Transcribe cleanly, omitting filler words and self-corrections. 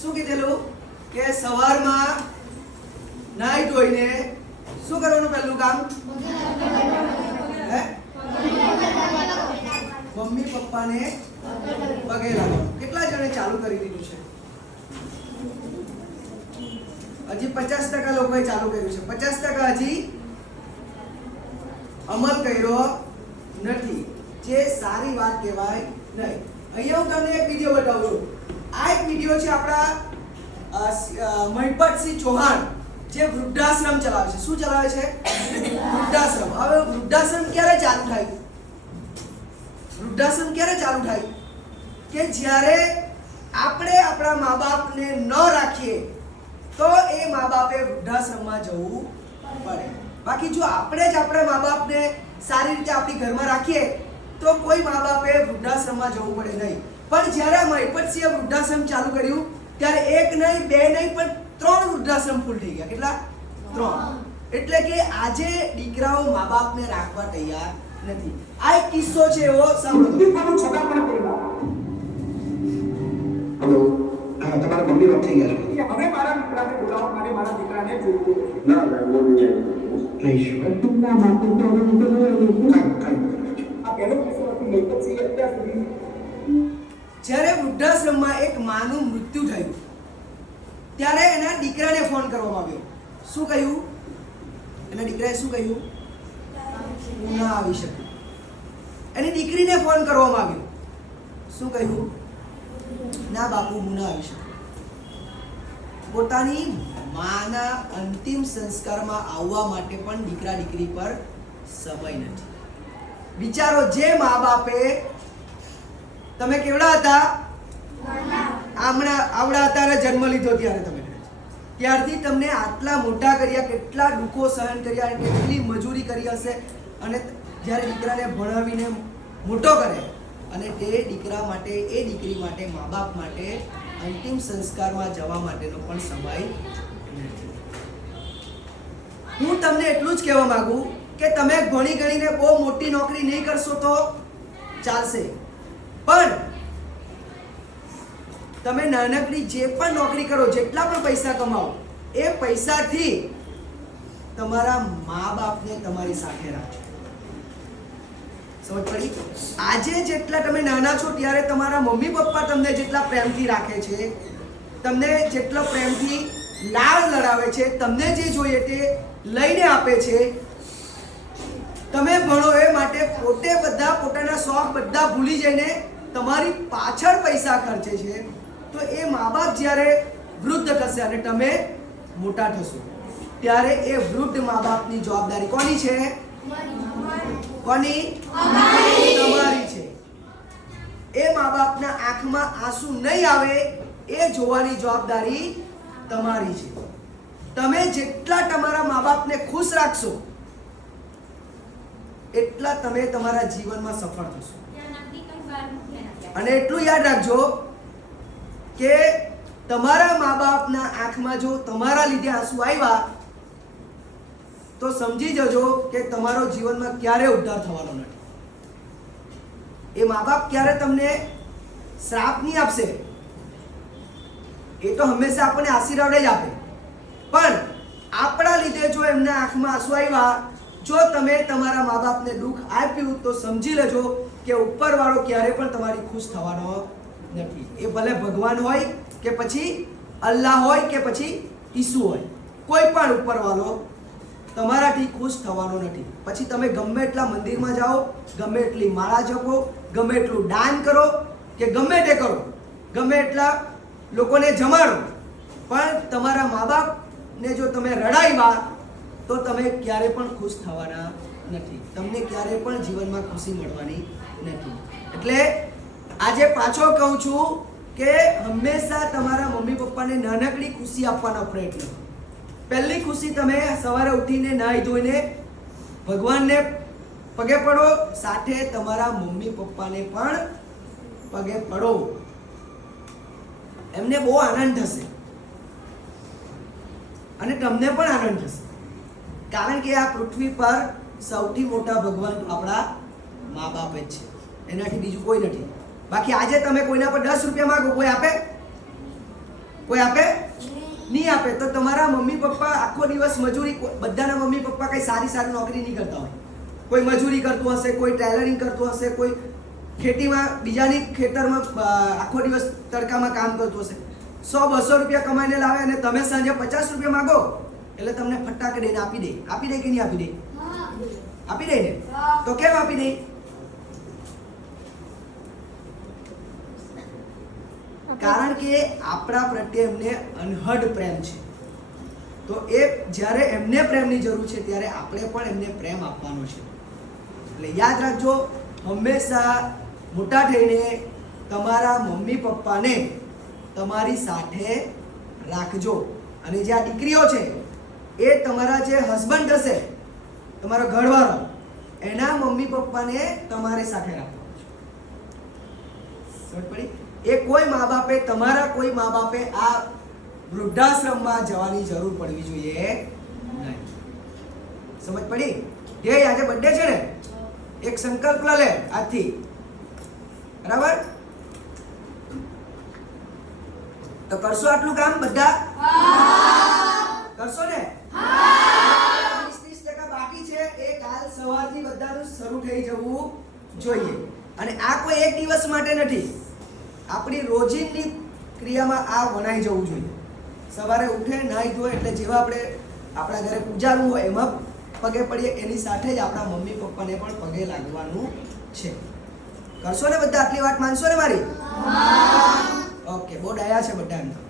શું કીધેલું કે સવારમાં નાઈ ધોઈને શું કરવાનું પહેલું કામ? હે? મમ્મી પપ્પાને પગે લાગવાનું. કેટલા જણે ચાલુ કરી દીધું છે? હજી 50% લોકોએ ચાલુ કર્યું છે. 50% હજી અમલ કર્યો નથી, જે સારી વાત કહેવાય નહીં. અહીંયા હું તમને એક વિડીયો બતાવું છું. આ એક વિડીયો છે આપણા મહિપતસિંહ ચૌહાણ, જે વૃદ્ધાશ્રમ ચલાવે છે. શું ચલાવે છે? વૃદ્ધાશ્રમ. હવે વૃદ્ધાશ્રમ ક્યારે ચાલુ થાય? વૃદ્ધાશ્રમ ક્યારે ચાલુ થાય? કે જ્યારે આપણે આપણા મા બાપને ન રાખીએ તો એ મા બાપે વૃદ્ધાશ્રમમાં જવું પડે. બાકી જો આપણે જ આપણા મા બાપને સારી રીતે આપણી ઘરમાં રાખીએ તો કોઈ મા બાપે વૃદ્ધાશ્રમમાં જવું પડે નહીં. પણ જ્યારે મહિપતસિંહે વૃદ્ધાશ્રમ ચાલુ કર્યું ત્યારે એક નહીં, બે નહીં, પણ 3 વૃદ્ધાશ્રમ ફૂલ થઈ ગયા. કેટલા? 3. એટલે કે આજે દીકરાઓ મા બાપને રાખવા તૈયાર નથી. આ એક કિસ્સો છે એવો સાંભળો. હેલો, હા, તમારા મમ્મી વાત થઈ ગયા છે. હવે મારા દીકરાને બોલાવો, મારા દીકરાને જોઈતું છે. ના નહીં શું આ પહેલો કિસ્સો હતો મહિપતસિંહ. અત્યાર સુધી જ્યારે વૃદ્ધાશ્રમમાં એક માનું મૃત્યુ થયું ત્યારે એના દીકરાને ફોન કરવામાં આવ્યો. શું કહ્યું? એના દીકરાએ શું કહ્યું? હું ના આવી શકું. એની દીકરીને ફોન કરવામાં આવ્યો. શું કહ્યું? ના બાપુ, હું ના આવી શકું. પોતાની માના અંતિમ સંસ્કારમાં આવવા માટે પણ દીકરા દીકરી પર સમય નથી. વિચારો, જે મા બાપે, તમે કેવડા હતા? આવડા હતા અને જન્મ લીધો ત્યારે તમે, ત્યારથી તમને આટલા મોટા કર્યા, કેટલા દુઃખો સહન કર્યા, કેટલી મજૂરી કરી હશે, અને જ્યારે દીકરાને ભણાવીને મોટો કરે અને તે દીકરા માટે, એ દીકરી માટે, મા બાપ માટે અંતિમ સંસ્કારમાં જવા માટેનો પણ સમય નથી. હું તમને એટલું જ કહેવા માંગુ કે તમે ભણી ગણીને બહુ મોટી નોકરી નહીં કરશો તો ચાલશે, પણ તમે નાનકડી જે પણ નોકરી કરો, જેટલા પણ પૈસા કમાઓ, એ પૈસાથી તમારા મા બાપને તમારી સાથે રાખો. સમજ પડી? આજે જેટલા તમે નાના છો ત્યારે તમારા મમ્મી પપ્પા તમને જેટલા પ્રેમથી રાખે છે, તમને જેટલો પ્રેમથી લાડ લડાવે છે, તમને જે જોઈએ તે લઈને આપે છે, તમે ભણો એ માટે પોતે બધા પોતાના શોખ બધા ભૂલી જઈને તમારી પાછળ પૈસા ખર્ચે છે, તો એ મા બાપ જ્યારે વૃદ્ધ થશે અને તમે મોટા થશો ત્યારે એ વૃદ્ધ મા બાપની જવાબદારી કોની છે? કોની? તમારી છે. એ મા બાપના આંખમાં આંસુ નહીં આવે એ જોવાની જવાબદારી તમારી છે. તમે જેટલા તમારા મા બાપને ખુશ રાખશો એટલા તમે તમારા જીવનમાં સફળ થશો. અને એટલું યાદ રાખજો કે તમારા મા બાપના આંખમાં જો તમારા લીધે આંસુ આવ્યા તો સમજી જજો કે તમારો જીવનમાં ક્યારે ઉદ્ધાર થવાનો નથી. એ મા બાપ ક્યારે તમને શ્રાપ નહીં આપશે, એ તો હંમેશા આપણને આશીર્વાદ જ આપે, પણ આપણા લીધે જો એમના આંખમાં આંસુ આવ્યા, જો તમે તમારા મા બાપને દુઃખ આપ્યું તો સમજી લેજો કે ઉપરવાળો ક્યારે પણ તમારી ખુશ થવાનો નથી. એ ભલે ભગવાન હોય કે પછી અલ્લાહ હોય કે પછી ઈસુ હોય, કોઈ પણ ઉપરવાળો તમારાથી ખુશ થવાનો નથી. પછી તમે ગમે એટલા મંદિરમાં જાઓ, ગમે એટલી માળા જપો, ગમે એટલું દાન કરો કે ગમે તે કરો, ગમે એટલા લોકોને જમાડો, પણ તમારા મા બાપને જો તમે રડાવ્યા તો તમે ક્યારે પણ ખુશ થવાના નથી. તમને ક્યારે પણ જીવનમાં ખુશી મળવાની નથી. એટલે આજે પાછો કહું છું કે હંમેશા તમારા મમ્મી પપ્પાને નાનકડી ખુશી આપવાનો પ્રયત્ન કરો. પહેલી ખુશી, તમે સવારે ઉઠીને નાહી ધોઈને ભગવાનને પગે પડો, સાથે તમારા મમ્મી પપ્પાને પણ પગે પડો. એમને બહુ આનંદ થશે અને તમને પણ આનંદ થશે, કારણ કે આ પૃથ્વી પર સૌથી મોટા ભગવાન આપણા મા બાપ જ છે, એનાથી બીજું કોઈ નથી. બાકી આજે તમે કોઈના પર 10 રૂપિયા માંગો, કોઈ આપે? કોઈ આપે નહીં આપે. તો તમારા મમ્મી પપ્પા આખો દિવસ મજૂરી, બધાના મમ્મી પપ્પા કઈ સારી નોકરી નહીં કરતા હોય. કોઈ મજૂરી કરતું હશે, કોઈ ટેલરિંગ કરતું હશે, કોઈ ખેતીમાં બીજાની ખેતરમાં આખો દિવસ તડકામાં કામ કરતું હશે. 100-200 રૂપિયા કમાઈને લાવે અને તમે સાંજે 50 રૂપિયા માંગો એટલે તમને ફટાકે દઈને આપી દે. આપી દે કે નહીં આપી દે? આપી દે ને? તો કેમ આપી દે? કારણ કે આપણા પ્રત્યે એમને અનહદ પ્રેમ છે. તો એ જ્યારે એમને પ્રેમની જરૂર છે ત્યારે આપણે પણ એમને પ્રેમ આપવાનો છે. એટલે યાદ રાખજો, હંમેશા મોટા થઈને તમારા મમ્મી પપ્પાને તમારી સાથે રાખજો. અને જે આ દીકરીઓ છે એ તમારા જે હસબન્ડ હશે, તમારો ઘરવાળો, એના મમ્મી પપ્પાને તમારી સાથે રાખવાનું છે. સમજ પડી? એ કોઈ મા બાપે, તમારા કોઈ મા બાપે આ વૃદ્ધાશ્રમમાં જવાની જરૂર પડવી જોઈએ નહીં. સમજ પડી? જે આજે બર્થડે છે ને, એક સંકલ્પ લે આજથી, બરાબર? તો કરશો આટલું કામ બધા? કરશો ને? 20-30% બાકી છે, એ કાલ સવારથી બધાનું શરૂ થઈ જવું જોઈએ. અને આ કોઈ એક દિવસ માટે નથી, આપણી રોજિંદી ક્રિયામાં આ વણાઈ જવું જોઈએ. સવારે ઉઠે, નાહી ધોય એટલે જેવા આપણે આપણા ઘરે પૂજાનું હોય એમાં પગે પડીએ, એની સાથે જ આપણા મમ્મી પપ્પાને પણ પગે લાગવાનું છે. કરશો ને બધા? આટલી વાત માનશો ને મારી? ઓકે, બહુ ડાયા છે બધા એમ તો.